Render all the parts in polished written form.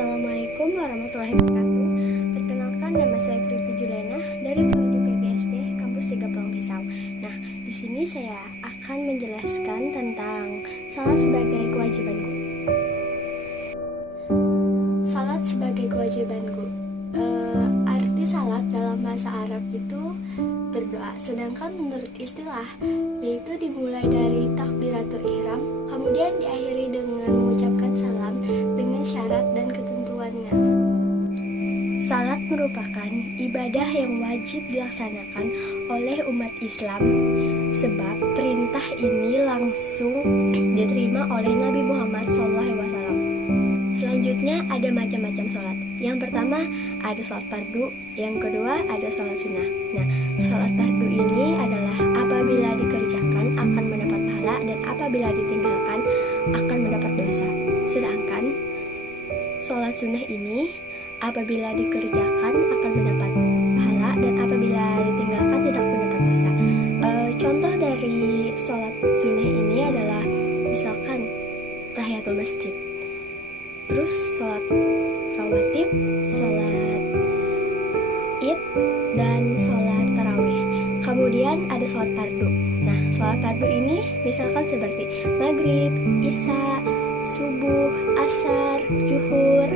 Assalamualaikum warahmatullahi wabarakatuh. Perkenalkan, nama saya Kriti Julena dari Prodi PGSD Kampus 3 Pulau Pisau. Nah, di sini saya akan menjelaskan tentang salat sebagai kewajibanku. Salat sebagai kewajibanku. Arti salat dalam bahasa Arab itu berdoa, sedangkan menurut istilah yaitu dimulai dari takbiratul ihram, kemudian diakhiri dengan mengucapkan salam dengan syarat dan ketentuannya. Salat merupakan ibadah yang wajib dilaksanakan oleh umat Islam, sebab perintah ini langsung diterima oleh Nabi Muhammad SAW. Selanjutnya ada macam-macam sholat. Yang pertama ada sholat fardu, yang kedua ada sholat sunnah. Nah, sholat fardu ini adalah apabila dikerjakan akan mendapat pahala dan apabila ditinggalkan akan mendapat dosa. Sedangkan sholat sunnah ini apabila dikerjakan akan mendapat pahala dan apabila ditinggalkan tidak mendapat dosa. Contoh dari sholat sunnah ini adalah misalkan tahiyatul masjid, terus sholat rawatib, sholat id, dan sholat tarawih. Kemudian ada sholat fardu. Nah, sholat fardu ini misalkan seperti maghrib, isya, subuh, asar, zuhur.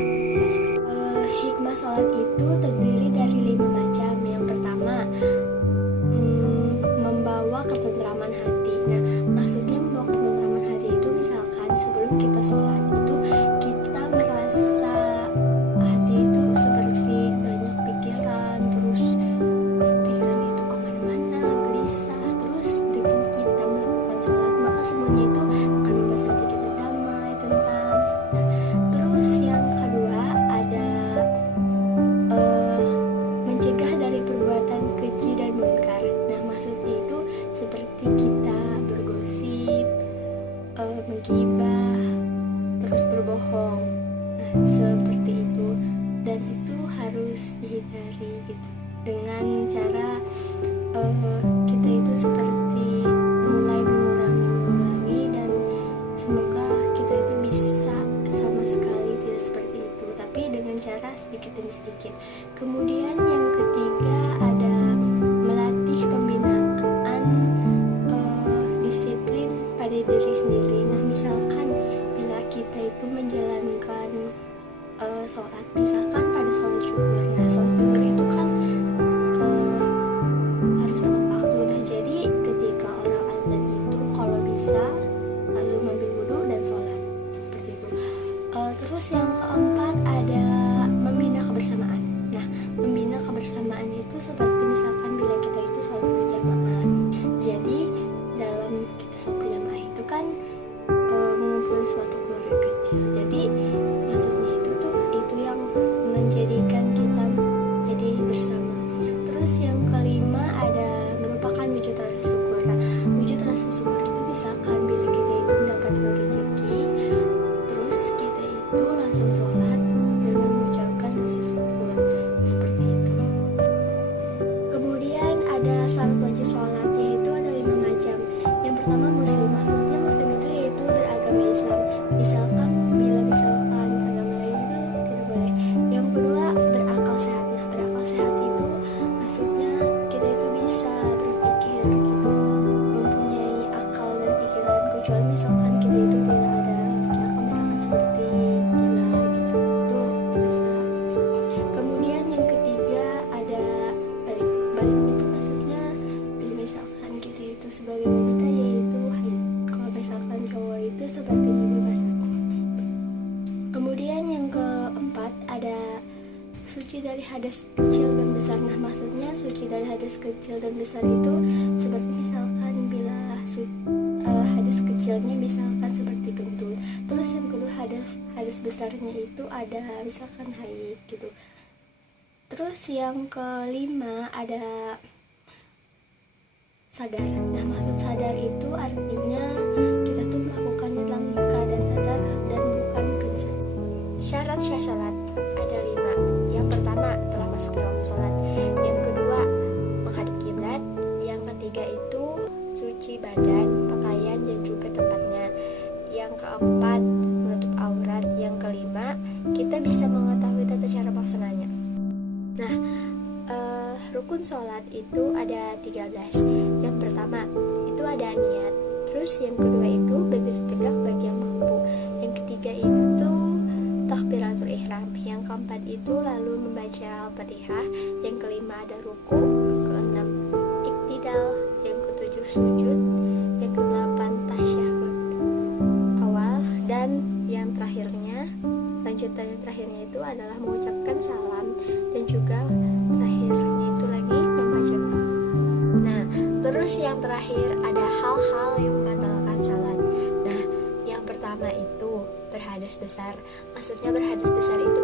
Hikmah sholat itu terdiri dari 5 macam. Yang pertama, membawa ketentraman hati. Nah, maksudnya membawa ketentraman hati itu misalkan sebelum kita sholat itu kita merasa hati itu seperti banyak pikiran, terus pikiran itu kemana-mana, gelisah, terus dengan kita melakukan sholat maka semuanya itu akan membuat hati kita damai, tenang. Terus yang kedua ada mencegah dari perbuatan keji dan munkar. Nah, maksudnya itu seperti kita bergosip, menggibah, terus berbohong. Nah, seperti itu, dan itu harus dihindari gitu. Dengan cara kita itu seperti mulai mengurangi dan semoga kita itu bisa sama sekali tidak seperti itu, tapi dengan cara sedikit demi sedikit. Kemudian yang ketiga ada melatih pembinaan disiplin pada diri sendiri. Nah, misalkan bila kita itu menjalankan sholat, misalkan pada sholat zuhur. Nah, sholat zuhur itu kan harus tepat waktu. Nah, jadi ketika orang azan itu kalau bisa lalu mengambil wudhu dan sholat seperti itu. Terus yang keempat ada membina kebersamaan. Nah, membina kebersamaan itu seperti misalkan bila kita itu sholat berjamaah. Jadi dalam kita sholat berjamaah itu kan mengumpulkan suatu keluarga kecil. Jadi maksudnya itu yang menjadikan kita jadi bersama. Terus yang kelima ada merupakan wujud rasa syukur. Nah, wujud rasa syukur itu misalkan bila kita itu mendapatkan rezeki, terus kita itu langsung sholat dengan mengucapkan rasa syukur seperti itu. Kemudian ada syarat wajib sholat, yaitu ada 5 macam. Yang pertama muslim, maksudnya muslim itu yaitu beragama Islam. Misalkan agama lain itu tidak boleh. Yang kedua berakal sehat. Nah, berakal sehat itu maksudnya kita itu bisa berpikir gitu, mempunyai akal dan pikiran, kecuali misalkan kita itu tidak ada akal, misalkan seperti gila gitu, itu bisa. Kemudian yang ketiga ada balik. Balik itu maksudnya bila misalkan kita itu sebagai wanita yaitu haid, kalau misalkan cowok itu seperti mimpi basah. Kemudian yang keempat ada suci dari hadas kecil dan besar. Nah, maksudnya suci dari hadas kecil dan besar itu seperti misalkan bila hadas kecilnya misalkan seperti kentut. Terus yang kedua hadas besarnya itu ada misalkan haid gitu. Terus yang kelima ada sadar. Nah, maksud sadar itu artinya kita tuh melakukannya dalam keadaan sadar dan bukan pingsan. Syarat sah sholat ada 5. Yang pertama telah masuk dalam sholat. Yang kedua menghadap kiblat. Yang ketiga itu suci badan, pakaian dan juga tempatnya. Yang keempat menutup aurat. Yang kelima kita bisa mengetahui tata cara pelaksananya. Nah, rukun sholat itu ada 13. Yang pertama itu ada niat. Terus yang kedua itu berdiri tegak bagi yang mampu. Yang ketiga itu takbiratul ihram. Yang keempat itu lalu membaca Al-Fatihah. Yang kelima ada ruku. Keenam iktidal. Yang ketujuh sujud. Yang kedelapan tasyahud awal. Dan yang terakhirnya, lanjutan yang terakhirnya itu adalah mengucapkan salam. Dan juga terakhirnya itu lagi membaca doa. Nah, terus yang terakhir ada hal-hal yang membatalkan salat. Nah, yang pertama itu berhadas besar. Maksudnya berhadas besar itu